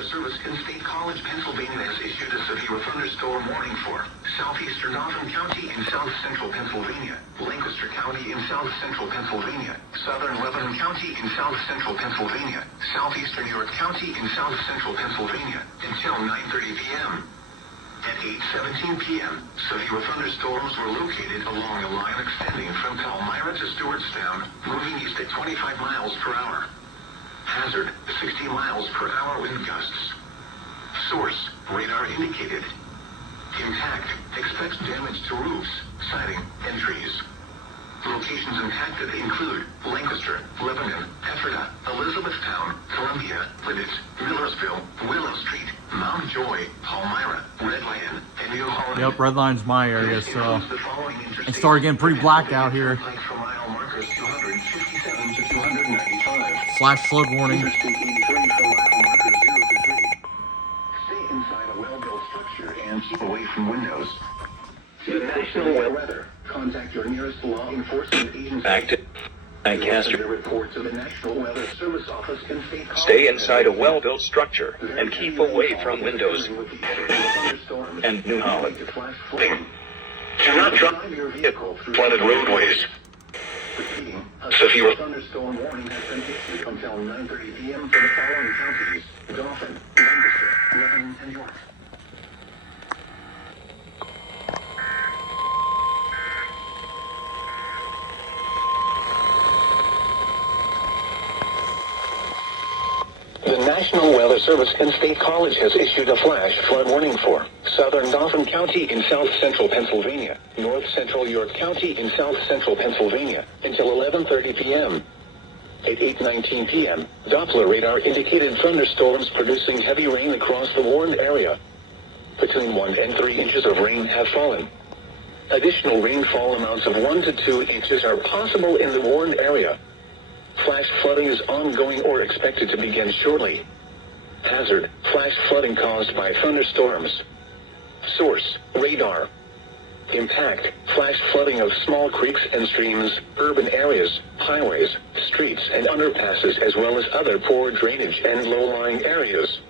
Weather Service in State College, Pennsylvania has issued a severe thunderstorm warning for southeastern Dauphin County in south central Pennsylvania, Lancaster County in south central Pennsylvania, southern Lebanon County in south central Pennsylvania, southeastern York County in south central Pennsylvania until 9:30 p.m. At 8:17 p.m., severe thunderstorms were located along a line extending from Palmyra to Stewartstown, moving east at 25 miles per hour. Hazard, 60 miles per hour wind gusts. Source, radar indicated. Impact, expects damage to roofs, siding, and trees. Locations impacted include Lancaster, Lebanon, Ephrata, Elizabethtown, Columbia, Lidditz, Millersville, Willow Street, Mount Joy, Palmyra, Red Lion, and New Holland. Yep, Red Lion's my area, so it started getting pretty black out here. Flash flood warning. Stay inside a well-built structure and keep away from windows. National weather. Contact your nearest law enforcement agency. Active. Lancaster. Report to the National Weather Service office in State College. Stay inside a well-built structure and keep away from windows and New Holland. Do not drive your vehicle through flooded roadways. Repeating, a Severe thunderstorm warning has been issued until 9:30 p.m. for the following counties: Dauphin, Lancaster, Lebanon, and York. The National Weather Service in State College has issued a flash flood warning for southern Dauphin County in south central Pennsylvania, north central York County in south central Pennsylvania until 11:30 p.m. At 8:19 p.m., Doppler radar indicated thunderstorms producing heavy rain across the warned area. Between 1 and 3 inches of rain have fallen. Additional rainfall amounts of 1 to 2 inches are possible in the warned area. Flash flooding is ongoing or expected to begin shortly. Hazard, flash flooding caused by thunderstorms. Source, radar. Impact, flash flooding of small creeks and streams, urban areas, highways, streets and underpasses as well as other poor drainage and low-lying areas.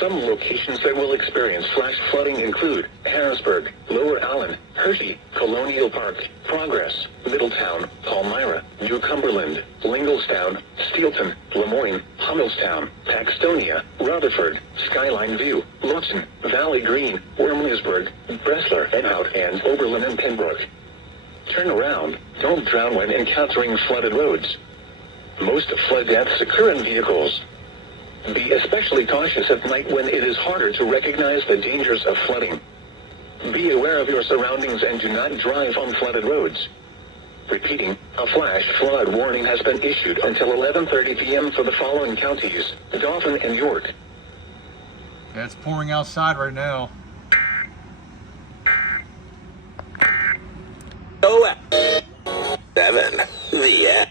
Some locations that will experience flash flooding include Harrisburg, Lower Allen, Hershey, Colonial Park, Progress, Middletown, Palmyra, New Cumberland, Linglestown, Steelton, Lemoyne, Hummelstown, Paxtonia, Rutherford, Skyline View, Lawson, Valley Green, Wormleysburg, Bresler, Edhout, and Oberlin and Pembroke. Turn around, don't drown when encountering flooded roads. Most flood deaths occur in vehicles. Be especially cautious at night when it is harder to recognize the dangers of flooding. Be aware of your surroundings and do not drive on flooded roads. Repeating, a flash flood warning has been issued until 11:30 p.m. for the following counties: Dauphin and York. Yeah, it's pouring outside right now. Oh, 7, the